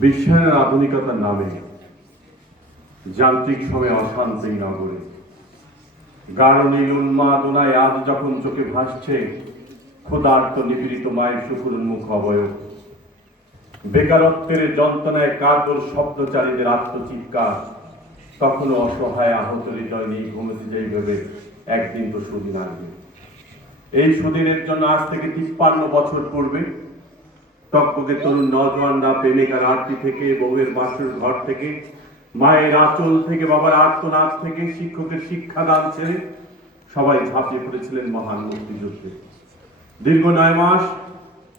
বিশ্বায়নের আধুনিকতার নামে যান্ত্রিক সময়ে অশান্তি নগরে। গাঢ় উন্মাদনায় আজ যখন চোখে ভাসছে, ক্ষুধার্ত নিপীড়িত মায়ের শুকুর মুখ অবয়ব। বেকারত্বের যন্ত্রণায় কাতর শব্দচারীদের আত্মচিৎকার। তখনও অসহায় আহত হৃদয় নিয়ে ঘুমোতে যাই ভেবে একদিন তো সুদিন আসবে। এই সুদিনের জন্য আজ থেকে তিপ্পান্ন বছর পূর্বে টকটকে তরুণ নজওয়ানরা প্রেমিকার আরতি থেকে, বউয়ের বাসুর ঘর থেকে, মায়ের আঁচল থেকে, বাবার আর্তনাদ থেকে, শিক্ষকের শিক্ষাদান ছেড়ে সবাই ঝাঁপিয়ে পড়েছিলেন মহান মুক্তিযুদ্ধে। দীর্ঘ নয় মাস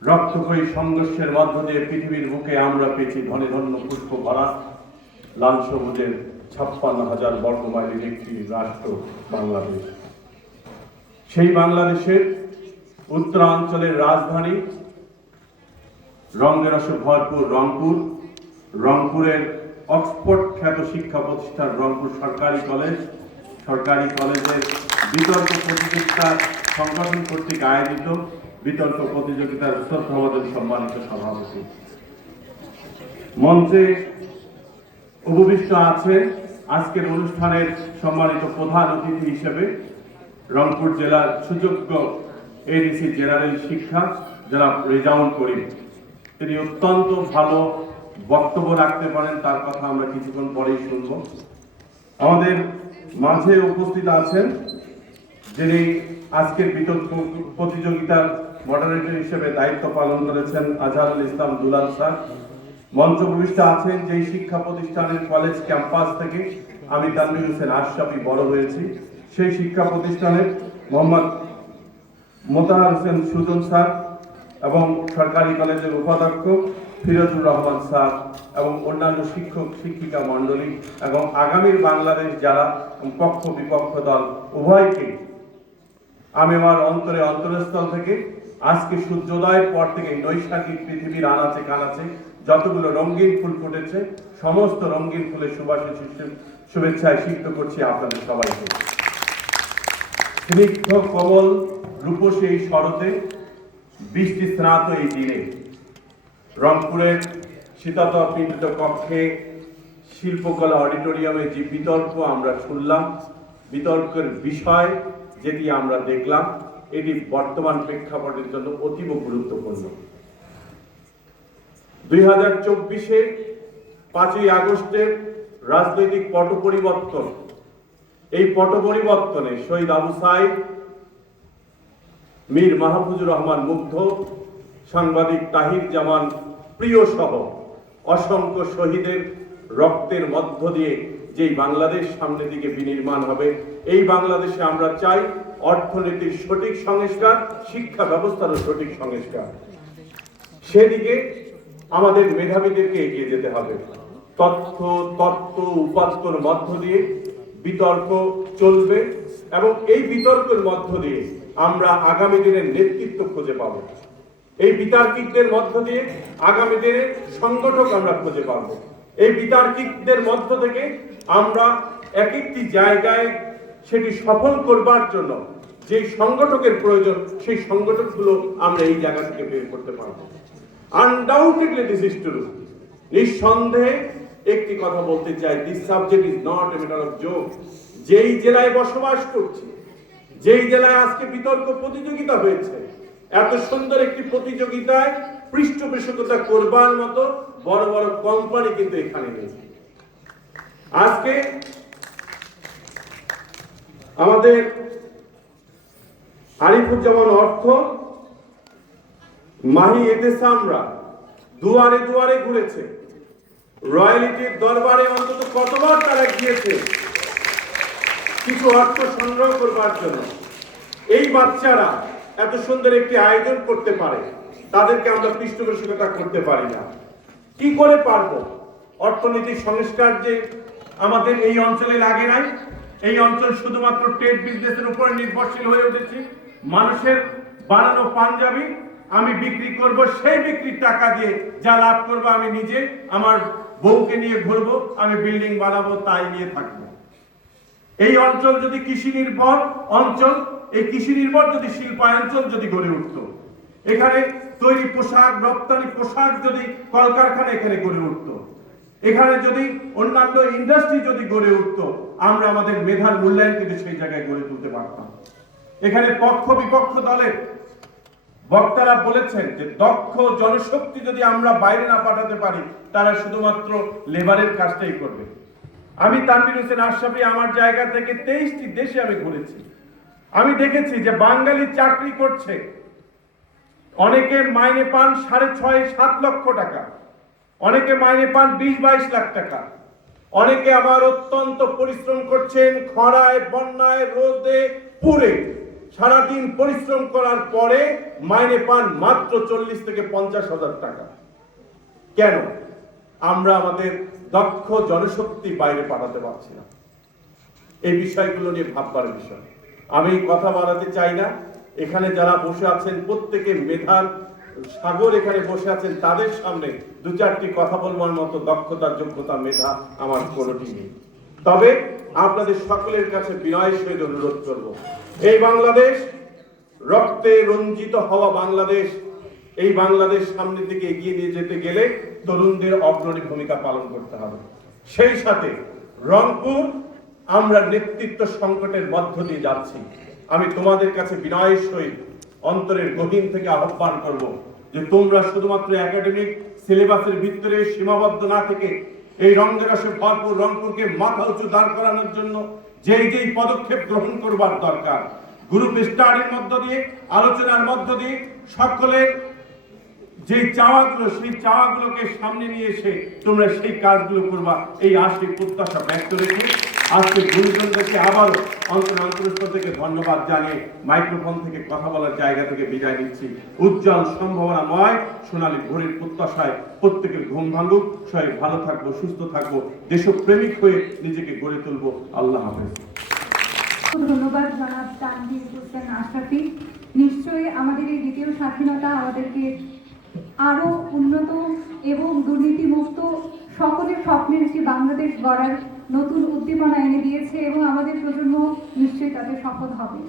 রক্তক্ষয়ী সংঘর্ষের মধ্য দিয়ে পৃথিবীর বুকে আমরা পেয়েছি ধনে ধন্য পুষ্প ভরা, লাল সবুজের ছাপ্পান্ন হাজার বর্গমাইলের একটি রাষ্ট্র, বাংলাদেশ। সেই বাংলাদেশের উত্তরাঞ্চলের রাজধানী রঙের রসে ভরপুর রংপুর, রংপুরের অক্সফোর্ড খ্যাত শিক্ষা প্রতিষ্ঠান রংপুর সরকারি কলেজ। সরকারি কলেজের বিতর্ক প্রতিযোগিতার সংগঠন কর্তৃক আয়োজিত। বিতর্ক প্রতিযোগিতার শ্রদ্ধাবাদন সম্মানিত সভাপতি। মঞ্চে উপবিষ্ট আছে আজকের অনুষ্ঠানের সম্মানিত প্রধান অতিথি হিসেবে রংপুর জেলার সুযোগ্য এডিসি জেনারেল শিক্ষা যারা রেজাউল করিম। তিনি অত্যন্ত ভালো বক্তব্য রাখতে পারেন, তার কথা আমরা কিছুক্ষণ পরেই শুনব। আমাদের মাঝে উপস্থিত আছেন যিনি আজকের বিতর্ক প্রতিযোগিতার মডারেটর হিসেবে দায়িত্ব পালন করেছেন আজহারুল ইসলাম দুলাল স্যার। মঞ্চ ভূমিষ্ঠ আছেন যেই শিক্ষা প্রতিষ্ঠানের কলেজ ক্যাম্পাস থেকে আমি তানভীর হোসেন আশরাফি বড় হয়েছি। সেই শিক্ষা প্রতিষ্ঠানের মোহাম্মদ মোতাহার হোসেন সুজন স্যার এবং সরকারি কলেজের উপাধ্যক্ষ ফিরোজুর রহমান স্যার এবং অন্যান্য শিক্ষক, শিক্ষিকা মণ্ডলী এবং আগামীর বাংলাদেশ যারা পক্ষ বিপক্ষ দল, উভয়কে আমি আমার অন্তরে অন্তরস্থল থেকে আজকে সূর্যোদয়ের পর থেকে নৈসর্গিক পৃথিবীর আনাচে কানাচে যতগুলো রঙিন ফুল ফুটেছে, সমস্ত রঙিন ফুলের সুবাসে শুভেচ্ছায় সিদ্ধ করছি আপনাদের সবাইকে। স্নিগ্ধ কমল রূপসী এই শরতে বৃষ্টি স্নাত এই দিনে। রংপুরের শীতাতপ পিণ্ডিত কক্ষে শিল্পকলা অডিটোরিয়ামে যে বিতর্ক আমরা শুনলাম, বিতর্কের বিষয় যেটি আমরা দেখলাম, এটি বর্তমান প্রেক্ষাপটের জন্য অতীব গুরুত্বপূর্ণ। দুই হাজার চব্বিশে পাঁচই আগস্টের রাজনৈতিক পট পরিবর্তন এই পট পরিবর্তনে শহীদ আবু সাইদ মীর মাহফুজুর রহমান মুগ্ধ, সাংবাদিক তাহির জামান প্রিয় সহ অসংখ্য শহীদের রক্তের মধ্য দিয়ে যেই বাংলাদেশ সামনের দিকে বিনির্মাণ হবে, এই বাংলাদেশে আমরা চাই অর্থনীতির সঠিক সংস্কার, শিক্ষা ব্যবস্থারও সঠিক সংস্কার। সেদিকে আমাদের মেধাবীদেরকে এগিয়ে যেতে হবে। তথ্য, তত্ত্ব, উপাত্তর মধ্য দিয়ে বিতর্ক চলবে এবং এই বিতর্কের মধ্য দিয়ে আমরা আগামী দিনের নেতৃত্ব খুঁজে পাবো। এই বিতার্কিকদের মধ্য দিয়ে আগামী দিনের সংগঠক আমরা খুঁজে পাব। এই বিতার্কিকদের মধ্য থেকে আমরা এক একটি জায়গায় সেটি সফল করবার জন্য যে সংগঠকের প্রয়োজন, সেই সংগঠকগুলো আমরা এই জায়গা থেকে বের করতে পারব। আনডাউটেডলি দিস ইজ ট্রু নিঃসন্দেহে একটি কথা বলতে চাই this subject is not a matter of joke যেই জেলায় বসবাস করছি যেই জেলায় আজকে বিতর্ক প্রতিযোগিতা হয়েছে, এত সুন্দর একটি প্রতিযোগিতায় পৃষ্ঠপোষকতা করবার মতো বড় বড় কোম্পানি কিন্তু এখানে নেই। আজকে আমাদের আরিফুজ্জামান অর্থ মাহি এতেসামরা দুয়ারে দুয়ারে ঘুরেছে। রয়্যালিটির দরবারে অন্তত কতবার তারা গিয়েছে? কিছু অর্থ সংগ্রহ করবার জন্য। এই বাচ্চারা এত সুন্দর একটি আয়োজন করতে পারে, তাদেরকে আমরা পৃষ্ঠপোষকতা করতে পারি না। কি করে পারব? অর্থনৈতিক সংস্কার যে আমাদের এই অঞ্চলে লাগে নাই, এই অঞ্চল শুধুমাত্র ট্রেড বিজনেসের উপর নির্ভরশীল হয়ে উঠেছে। মানুষের বানানো পাঞ্জাবি আমি বিক্রি করব, সেই বিক্রির টাকা দিয়ে যা লাভ করব আমি নিজে, আমার বউকে নিয়ে ঘুরবো, আমি বিল্ডিং বানাবো, তাই নিয়ে থাকব। এই অঞ্চল যদি কৃষি নির্ভর অঞ্চল, এই কৃষি নির্ভর যদি শিল্পায়ঞ্চল যদি গড়ে উঠতো। এখানে তৈরি পোশাক, রপ্তানি পোশাক যদি কলকারখানা এখানে গড়ে উঠতো। এখানে যদি অন্যান্য ইন্ডাস্ট্রি যদি গড়ে উঠতো, আমরা আমাদের মেধার মূল্যায়ন কিন্তু সেই জায়গায় গড়ে তুলতে পারতাম। এখানে পক্ষ বিপক্ষ দলের বক্তারা বলেছেন যে, দক্ষ জনশক্তি যদি আমরা বাইরে না পাঠাতে পারি, তারা শুধুমাত্র লেবারের কাজটাই করবে। আমি তানভীর হোসেন আশরাফি, আমার জায়গা থেকে তেইশটি দেশে আমি ঘুরেছি। আমি দেখেছি যে বাঙালি চাকরি করছে। অনেকে মাইনে পান সাড়ে ছয়, সাত লক্ষ টাকা। অনেকে মাইনে পান বিশ, বাইশ লাখ টাকা। অনেকে আবার অত্যন্ত পরিশ্রম করছেন খরায়, বন্যায়, রোদে পুরে সারাদিন পরিশ্রম করার পরে মাইনে পান মাত্র চল্লিশ থেকে পঞ্চাশ হাজার টাকা। কেন? আমরা আমাদের দক্ষ জনশক্তি বাইরে পাঠাতে পারছি না। এই বিষয়গুলো নিয়ে ভাববার বিষয়। আমি কথা বাড়াতে চাই না। এখানে যারা বসে আছেন, প্রত্যেকে মেধার সাগর এখানে বসে আছেন, তাদের সামনে দু চারটি কথা বলবার মতো দক্ষতা, যোগ্যতা, মেধা আমার কোনোটি নেই। তবে আপনাদের সকলের কাছে বিনয় সহিত অনুরোধ করব। এই বাংলাদেশ রক্তে রঞ্জিত হওয়া বাংলাদেশ এই বাংলাদেশ সামনের দিকে এগিয়ে নিয়ে যেতে গেলে তরুণদের অগ্রণী ভূমিকা পালন করতে হবে। সেই সাথে রংপুর আমরা নেতৃত্ব সংকটের মধ্য দিয়ে যাচ্ছি। আমি তোমাদের কাছে বিনয়ের সহিত অন্তরের গহীন থেকে আহ্বান করব যে তোমরা শুধুমাত্র একাডেমিক সিলেবাসের ভিতরে সীমাবদ্ধ না থেকে এই রঙ্গরাসে ভরপুর রংপুরকে মাথা উঁচু দাঁড় করানোর জন্য যেই যেই পদক্ষেপ গ্রহণ করবার দরকার। গ্রুপ স্টাডির মধ্য দিয়ে, আলোচনার মধ্য দিয়ে সকলের যে চাওয়াগুলো, সেই চাওয়াগুলোকে সামনে নিয়ে এসে তোমরা সেই কাজগুলো করবা। এই আশি প্রত্যাশা ব্যক্ত রেখে আজকে গুরুজনদেরকে আবারও অন্তর অন্তরস্থ থেকে ধন্যবাদ জানিয়ে মাইক্রোফোন থেকে কথা বলার জায়গা থেকে বিদায় নিচ্ছি। উজ্জ্বল সম্ভাবনাময় সোনালী ঘড়ির প্রত্যাশায় প্রত্যেকের ঘুম ভাঙুক, সবাই ভালো থাকব, সুস্থ থাকব, দেশপ্রেমিক হয়ে নিজেকে গড়ে তুলবো। আল্লাহ হাফেজ। ধন্যবাদ জনাব তানভীর হোসেন আশরাফি। নিশ্চয়ই আমাদের এই দ্বিতীয় স্বাধীনতা আমাদেরকে আরও উন্নত এবং দুর্নীতিমুক্ত সকলের স্বপ্নের একটি বাংলাদেশ গড়ার নতুন উদ্দীপনা এনে দিয়েছে এবং আমাদের প্রজন্ম নিশ্চয়ই তাতে সফল হবে।